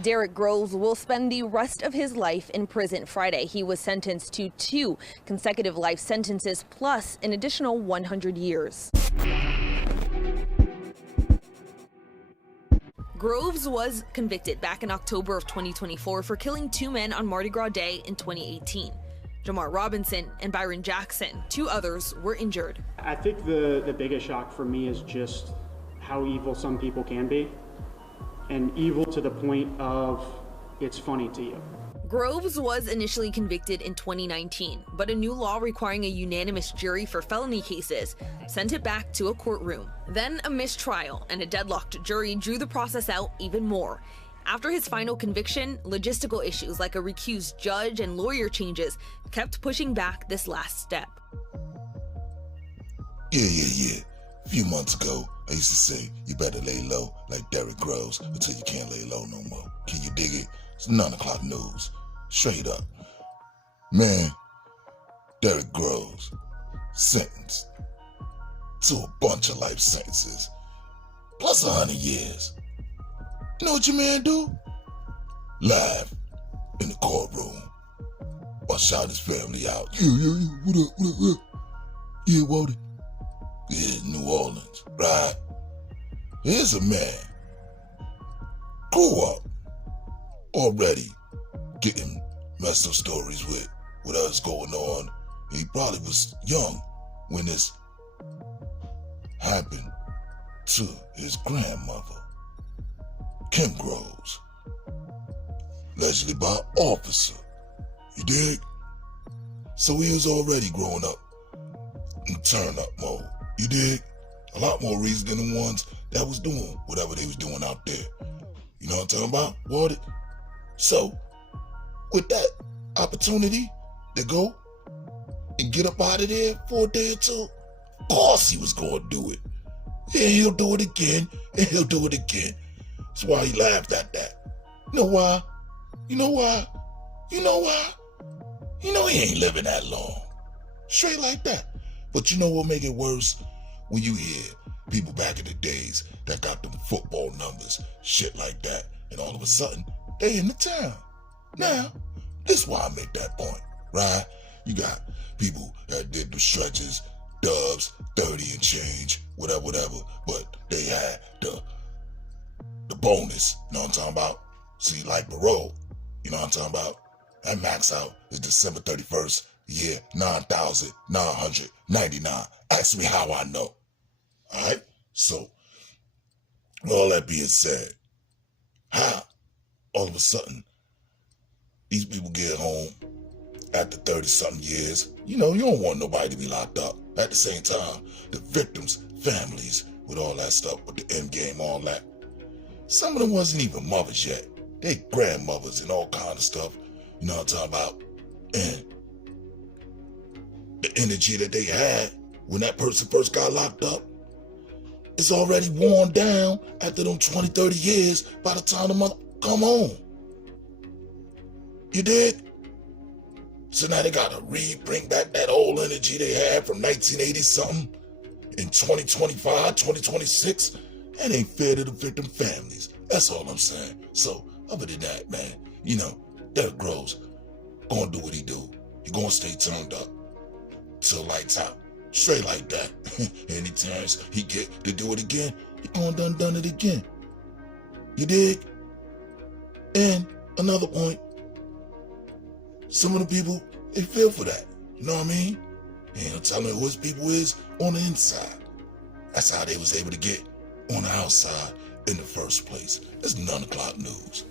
Derrick Groves will spend the rest of his life in prison. Friday, he was sentenced to 2 consecutive life sentences plus an additional 100 years. Groves was convicted back in October of 2024 for killing 2 men on Mardi Gras Day in 2018. Jamar Robinson and Byron Jackson, 2 others, were injured. I think the biggest shock for me is just how evil some people can be, and evil to the point of it's funny to you. Groves was initially convicted in 2019, but a new law requiring a unanimous jury for felony cases sent it back to a courtroom. Then a mistrial and a deadlocked jury drew the process out even more. After his final conviction, logistical issues like a recused judge and lawyer changes kept pushing back this last step. Yeah. A few months ago, I used to say, you better lay low like Derrick Groves until you can't lay low no more. Can you dig it? It's 9 o'clock news. Straight up. Man, Derrick Groves sentenced to a bunch of life sentences, plus 100 years. You know what your man do? Live in the courtroom or shout his family out. Yeah, what up? Yeah, Walter. Yeah, New Orleans, right? Here's a man grew up already getting messed up stories with what else going on. He probably was young when this happened to his grandmother, Kim Groves, allegedly by an officer. You dig? So he was already growing up in turn-up mode. You dig? A lot more reason than the ones that was doing whatever they was doing out there. You know what I'm talking about? What? So, with that opportunity to go and get up out of there for a day or two, of course he was going to do it. And he'll do it again, and he'll do it again. That's why he laughed at that. You know why? You know why? You know why? You know he ain't living that long. Straight like that. But you know what make it worse? When you hear people back in the days that got them football numbers, shit like that, and all of a sudden, they in the town. Now, this is why I make that point, right? You got people that did the stretches, dubs, 30 and change, whatever, but they had the bonus, you know what I'm talking about? See, like parole, you know what I'm talking about? That max out is December 31st, year 9,999. Ask me how I know. All right? So, with all that being said, how all of a sudden these people get home after 30-something years? You know, you don't want nobody to be locked up. At the same time, the victims' families with all that stuff, with the end game, all that. Some of them wasn't even mothers yet. They grandmothers and all kind of stuff. You know what I'm talking about? And the energy that they had when that person first got locked up, it's already worn down after them 20, 30 years by the time the mother come home. You did? So now they gotta bring back that old energy they had from 1980-something in 2025, 2026. That ain't fair to the victim families. That's all I'm saying. So, other than that, man, you know, Derrick Groves gonna do what he do. He gonna stay turned up till lights out. Straight like that. Any chance he get to do it again, he gonna done it again. You dig? And another point, some of the people, they feel for that. You know what I mean? Ain't no telling who his people is on the inside. That's how they was able to get on the outside in the first place. It's 9 o'clock news.